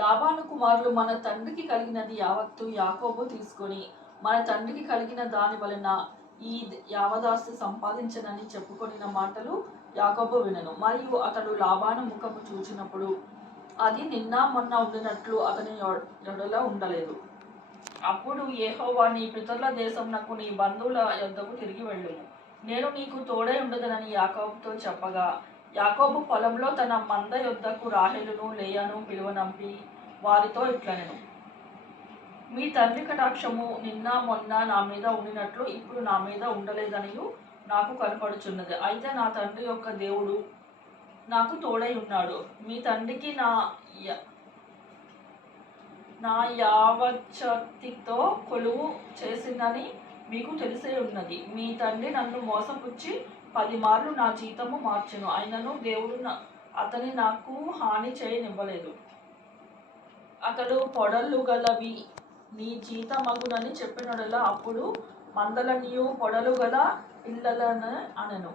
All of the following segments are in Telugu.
లాబాను కుమారులు మన తండ్రికి కలిగినది యావత్తు యాకోబు తీసుకొని మన తండ్రికి కలిగిన దాని వలన ఈ యావదాస్తి సంపాదించనని చెప్పుకొనిన మాటలు యాకోబు వినెను. మరియు అతడు లాబాను ముఖము చూచినప్పుడు అది నిన్న మొన్న ఉండినట్లు అతని ఎడల ఉండలేదు. అప్పుడు యెహోవా, నీ పితరుల దేశమునకు నీ బంధువుల యొద్దకు తిరిగి వెళ్ళుము, నేను నీకు తోడై ఉండదనని యాకోబుతో చెప్పగా, యాకోబు పొలంలో తన మంద యొద్దకు రాహేలును లేయాను పిలువనంపి వారితో ఇట్లనెను, మీ తండ్రి కటాక్షము నిన్న మొన్న నా మీద ఉండినట్లు ఇప్పుడు నా మీద ఉండలేదనియు నాకు కనపడుచున్నది. అయితే నా తండ్రి యొక్క దేవుడు నాకు తోడై ఉన్నాడు. మీ తండ్రికి నా యావచ్చక్తితో కొలువు చేసిందని మీకు తెలిసే ఉన్నది. మీ తండ్రి నన్ను మోసపుచ్చి 10 మార్లు నా జీతము మార్చెను, అయినను దేవుడు అతని నాకు హాని చేయనివ్వలేదు. అతడు పొడలు గలవి నీ జీతమగునని చెప్పినడలా అప్పుడు మందలనియు పొడలు గల పిల్లలను అనెను.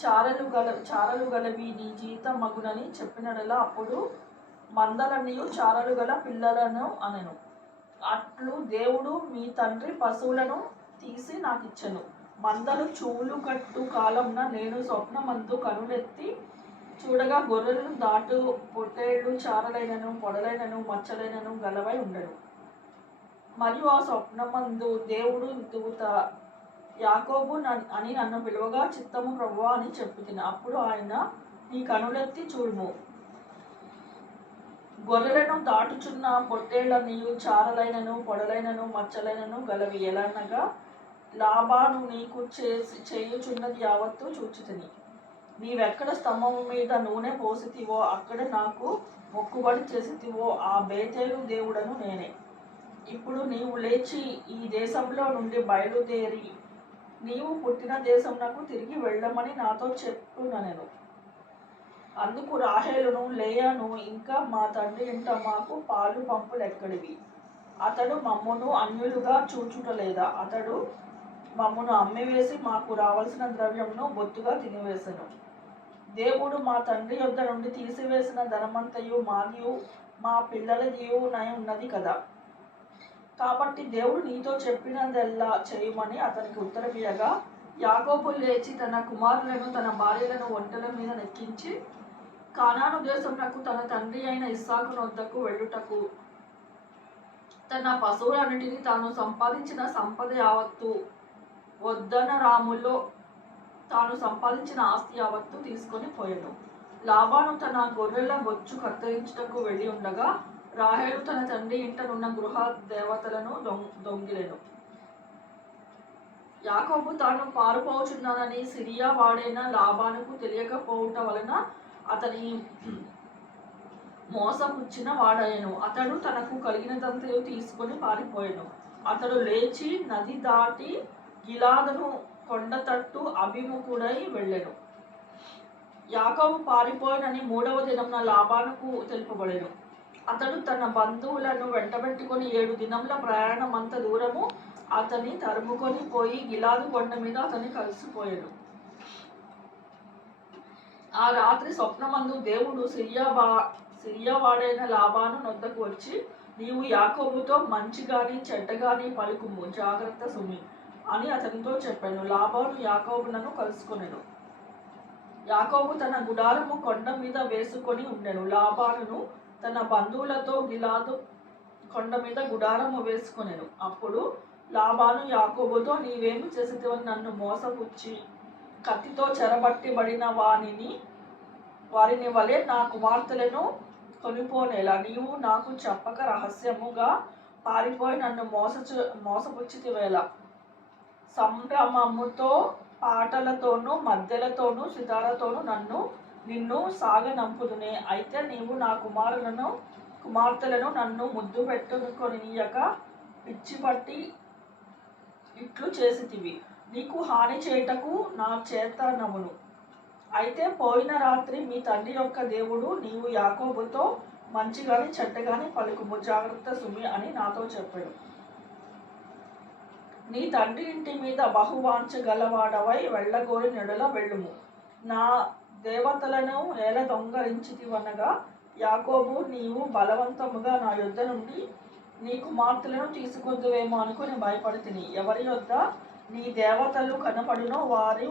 చారలు గలవి నీ జీతమగునని చెప్పినడలా అప్పుడు మందలనియు చారలు గల పిల్లలను అనెను. అట్లు దేవుడు మీ తండ్రి పశువులను తీసి నాకిచ్చెను. మందలు చూలు కట్టు కాలంన నేను స్వప్నమందు కనులెత్తి చూడగా గొర్రెలను దాటు పొట్టేళ్లు చారలైనను పొడలైనను మచ్చలైనను గలవై ఉండెను. మరియు ఆ స్వప్నమందు దేవుడు దూత యాకోబు అని నన్ను పిలువగా, చిత్తము ప్రభువా అని చెప్పుతిని. అప్పుడు ఆయన, నీ కనులెత్తి చూడుము, గొర్రెలను దాటుచున్న పొట్టేళ్లనియు చారలైనను పొడలైనను మచ్చలైనను గలవి ఎలనగా లాబాను నీకు చేయుచున్నది యావత్తు చూచితిని. నీవెక్కడ స్తంభము మీద నూనె పోసితివో అక్కడ నాకు మొక్కుబడి చేసితివో ఆ బేతేలు దేవుడను నేనే. ఇప్పుడు నీవు లేచి ఈ దేశంలో నుండి బయలుదేరి నీవు పుట్టిన దేశమునకు తిరిగి వెళ్ళమని నాతో చెప్పుననెను. అందుకు రాహేలును లేయాను, ఇంకా మా తండ్రి ఇంట మాకు పాలు పంపులెక్కడివి? అతడు మమ్మును అన్యులుగా చూచుటలేదా? అతడు మమ్మును అమ్మివేసి మాకు రావలసిన ద్రవ్యమును బొత్తుగా తినివేసెను. దేవుడు మా తండ్రి యొద్ద నుండి తీసివేసిన ధనమంతయు మాదియు మా పిల్లలదియు నై ఉన్నది కదా. కాబట్టి దేవుడు నీతో చెప్పినదెల్లా చేయుమని అతనికి ఉత్తరమియ్యగా, యాకోబు లేచి తన కుమారులను తన భార్యలను ఒంటెల మీద నెక్కించి కానాను దేశమునకు తన తండ్రి అయిన ఇస్సాకు నొద్దకు వెళ్ళుటకు తన పశువులన్నిటినీ తాను సంపాదించిన సంపద యావత్తు వద్దనరాములో తాను సంపాదించిన ఆస్తి యావత్తు తీసుకొని పోయెను. లాబాను తన గొర్రెల బొచ్చు కత్తిరించుటకు వెళ్ళి ఉండగా రాహేలు తన తండ్రి ఇంటనున్న గృహ దేవతలను దొంగిలెను. యాకోబు తాను పారిపోచున్నానని సిరియా వాడైన లాబానుకు తెలియకపోవుట వలన అతని మోసపుచ్చిన వాడయను. అతడు తనకు కలిగినదంతయు తీసుకొని పారిపోయెను. అతడు లేచి నది దాటి గిలాదును కొండతట్టు అభిముఖుడై వెళ్ళెను. యాకోబు పారిపోయినని 3వ దినమున లాబానుకు తెలుపబడెను. అతడు తన బంధువులను వెంటబెట్టుకొని 7 దినముల ప్రయాణమంత దూరము అతని తరుముకొని పోయి గిలాదు కొండ మీద అతన్ని కలిసిపోయెను. ఆ రాత్రి స్వప్నమందు దేవుడు సిరియావాడైన లాబాను నొద్దకు వచ్చి, నీవు యాకోబుతో మంచి గాని చెడ్డ గాని పలుకుము, జాగ్రత్త సుమి అని అతనితో చెప్పాను. లాబాను యాకోబులను కలుసుకొనెను. యాకోబు తన గుడారము కొండ మీద వేసుకొని ఉండెను. లాబానును తన బంధువులతో గిలాదు కొండ మీద గుడారము వేసుకొనెను. అప్పుడు లాబాను యాకోబుతో, నీవేమి చేసితివని నన్ను మోసపుచ్చి కత్తితో చెరబట్టిబడిన వారిని వలె నా కుమార్తెలను కొనిపోనేలా నీవు నాకు చెప్పక రహస్యముగా పారిపోయి నన్ను మోసపుచ్చితివేలా? సంభ్రమముతో పాటలతోనూ మద్దెలతోనూ సితారతోనూ నిన్ను సాగనంపుదునే. అయితే నీవు నా కుమార్తెలను నన్ను ముద్దు పెట్టుకొనియక పిచ్చిపట్టి ఇట్లు చేసితివి. నీకు హాని చేయుటకు నా చేతనవును. అయితే పోయిన రాత్రి మీ తండ్రి యొక్క దేవుడు, నీవు యాకోబుతో మంచిగాని చెడ్డగాని పలుకుము, జాగ్రత్త సుమి అని నాతో చెప్పాడు. నీ తండ్రి ఇంటి మీద బహువాంఛ గలవాడవై వెళ్ళగోరి నెడల వెళ్ళుము. నా దేవతలను ఏల దొంగలించితివనగా యాకోబు, నీవు బలవంతముగా నా యొద్ద నుండి నీ కుమార్తెలను తీసుకొద్దువేమో అనుకుని భయపడితిని. ఎవరి యొద్ద నీ దేవతలు కనపడునో వారు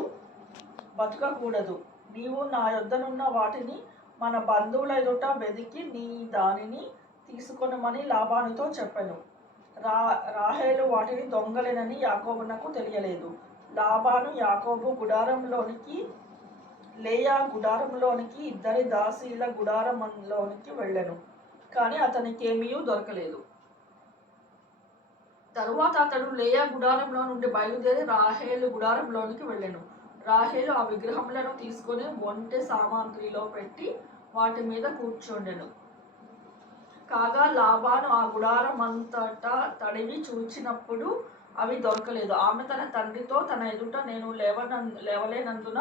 బతుకకూడదు. నీవు నా యొద్దనున్న వాటిని మన బంధువుల ఎదుట వెదికి నీ దానిని తీసుకొనమని లాబానుతో చెప్పెను. రాహేలు వాటిని దొంగలేనని యాకోబునకు తెలియలేదు. లాబాను యాకోబు గుడారంలోనికి, లేయా గుడారంలోనికి, ఇద్దరి దాసీల గుడారంలోనికి వెళ్ళెను. కానీ అతనికేమీ దొరకలేదు. తరువాత అతడు లేయా గుడారంలో నుండి బయలుదేరి రాహేలు గుడారంలోనికి వెళ్ళెను. రాహేలు ఆ విగ్రహములను తీసుకొని ఒంటె సామాగ్రిలో పెట్టి వాటి మీద కూర్చుండెను. కాగా లాబాను ఆ గుడారమంతటా తడివి చూచినప్పుడు అవి దొరకలేదు. ఆమె తన తండ్రితో తన ఎదుట నేను లేవలేనందున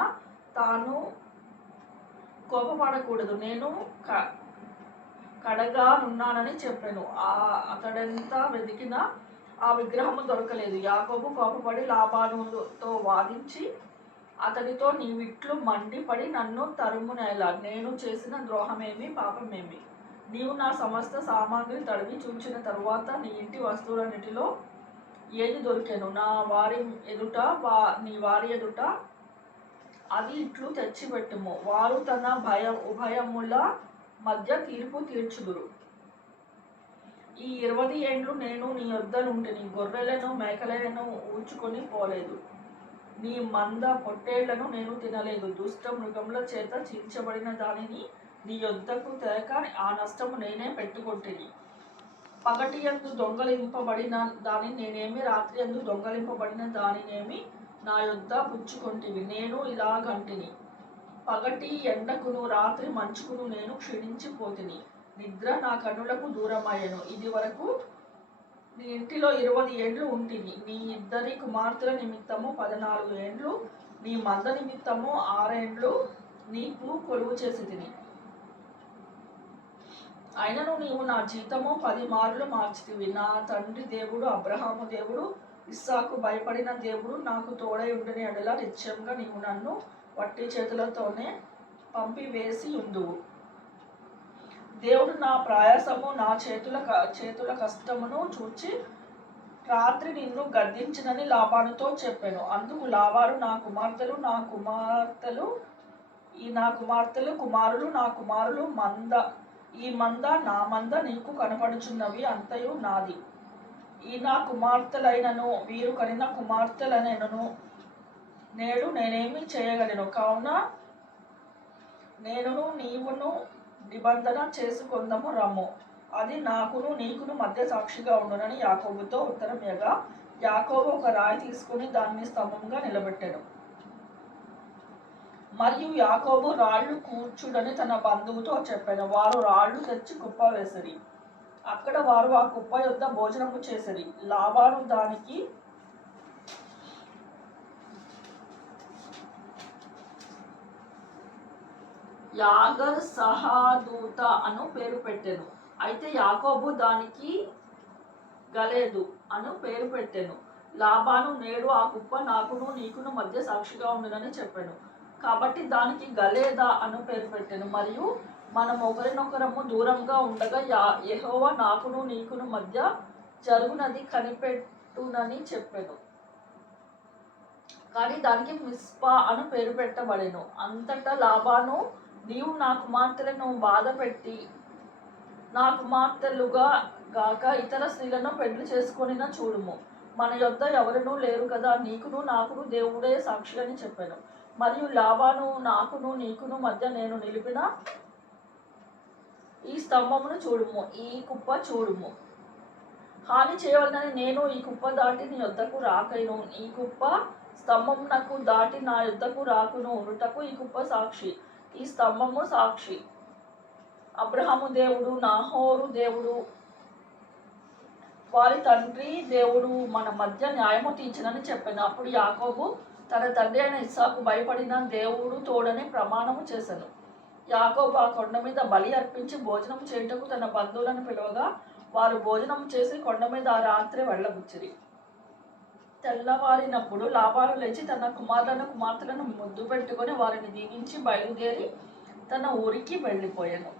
తాను కోపపడకూడదు, నేను కడగానున్నానని చెప్పాను. అతడెంత వెతికినా ఆ విగ్రహము దొరకలేదు. యాకోబు కోపపడి లాబానుతో వాదించి అతడితో, నీవిట్లు మండిపడి నన్ను తరుమునేలా? నేను చేసిన ద్రోహమేమి, పాపమేమి? నీవు నా సమస్త సామాగ్రి తడివి చూచిన తరువాత నీ ఇంటి వస్తువులన్నిటిలో ఏది దొరికెను? నా వారి ఎదుట నీ వారి ఎదుట అది ఇట్లు తెచ్చిపెట్టుము. వారు తన ఉభయముల మధ్య తీర్పు తీర్చుదురు. ఈ 20 ఏండ్లు నేను నీ యొద్ద నుండి గొర్రెలను మేకలను ఊడ్చుకొని పోలేదు. నీ మంద పొట్టేళ్లను నేను తినలేదు. దుష్ట మృగముల చేత చీల్చబడిన దానిని నీ యొద్దకు తేక ఆ నష్టము నేనే పెట్టుకొంటిని. పగటి యందు దొంగలింపబడిన దాని నేనేమి, రాత్రి యందు దొంగలింపబడిన దానినేమి నా యొద్ద పుచ్చుకొంటివి. నేను ఇలాగంటిని, పగటి ఎండకును రాత్రి మంచుకును నేను క్షీణించిపోతిని. నిద్ర నా కన్నులకు దూరమయ్యను. ఇది వరకు నీ ఇంటిలో 20 ఏండ్లు ఉంటిని. నీ ఇద్దరి కుమార్తెల నిమిత్తము 14 ఏండ్లు, నీ మంద నిమిత్తము 6 ఏండ్లు నీకు కొలువు చేసి తిని. అయినను నీవు నా జీతము 10 మార్లు మార్చితివి. నా తండ్రి దేవుడు అబ్రహాము దేవుడు, ఇస్సాకు భయపడిన దేవుడు నాకు తోడై ఉండని ఎడల నిశ్చయంగా నీవు నన్ను వట్టి చేతులతోనే పంపివేసి ఉందువు. దేవుడు నా ప్రయాసము, నా చేతుల కష్టమును చూచి రాత్రి నిన్ను గద్దించినని లాబానుతో చెప్పాను. అందుకు లాబాను, నా కుమార్తెలు కుమారులు నా కుమారులు ఈ మంద నా మంద నీకు కనపడుచున్నవి అంతయు నాది. ఈ నా కుమార్తెలైనను వీరు కనిన కుమార్తెలనైనను నేడు నేనేమి చేయగలను? కావున నేనును నీవును నిబంధన చేసుకొందము రమ్ము. అది నాకును నీకును మధ్య సాక్షిగా ఉండునని యాకోబుతో ఉత్తరం ఇయ్యగా, యాకోబు ఒక రాయి తీసుకుని దాన్ని స్తంభంగా నిలబెట్టెను. మరియు యాకోబు రాళ్లు కూర్చుడని తన బంధువుతో చెప్పాను. వారు రాళ్లు తెచ్చి కుప్ప వేసిరి. అక్కడ వారు ఆ కుప్ప యొద్ద భోజనము చేసిరి. లాబాను దానికి యాగర్ సహాదూత అను పేరు పెట్టెను. అయితే యాకోబు దానికి గలేదు అను పేరు పెట్టెను. లాబాను, నేడు ఆ కుప్ప నాకును నీకును మధ్య సాక్షిగా ఉండునని చెప్పాను. కాబట్టి దానికి గలేదా అను పేరు పెట్టెను. మరియు మనం ఒకరినొకరము దూరంగా ఉండగా యెహోవా నాకును నీకును మధ్య జరుగునది కనిపెట్టునని చెప్పెను. కానీ దానికి మిస్పా అను పేరు పెట్టబడెను. అంతటా లాబాను, నీవు నా కుమార్తెలను బాధ పెట్టి నా కుమార్తెలుగా గాక ఇతర స్త్రీలను పెళ్లి చేసుకొనిన చూడుము. మన యొద్ద ఎవరునూ లేరు కదా, నీకును నాకును దేవుడే సాక్షి అని చెప్పాను. మరియు లాబాను, నాకును నీకును మధ్య నేను నిలిపిన ఈ స్తంభమును చూడుము, ఈ కుప్ప చూడుము. హాని చేయవలనని నేను ఈ కుప్ప దాటి నీ యొద్దకు రాకను, ఈ కుప్ప స్తంభమునకు దాటి నా యొద్దకు రాకును ఉండుటకు ఈ కుప్ప సాక్షి, ఈ స్తంభము సాక్షి. అబ్రహాము దేవుడు, నాహోరు దేవుడు, వారి తండ్రి దేవుడు మన మధ్య న్యాయము తీర్చునని చెప్పాను. అప్పుడు యాకోబు తన తండ్రి అయిన ఇస్సాకు భయపడిన దేవుడు తోడని ప్రమాణము చేశాను. యాకోబు ఆ కొండ మీద బలి అర్పించి భోజనం చేయుటకు తన బంధువులను పిలువగా వారు భోజనం చేసి కొండ మీద ఆ రాత్రి వెళ్ళబుచ్చిరి. తెల్లవారినప్పుడు లాబాను లేచి తన కుమార్తెలను ముద్దు పెట్టుకొని వారిని దీవించి బయలుదేరి తన ఊరికి వెళ్ళిపోయాను.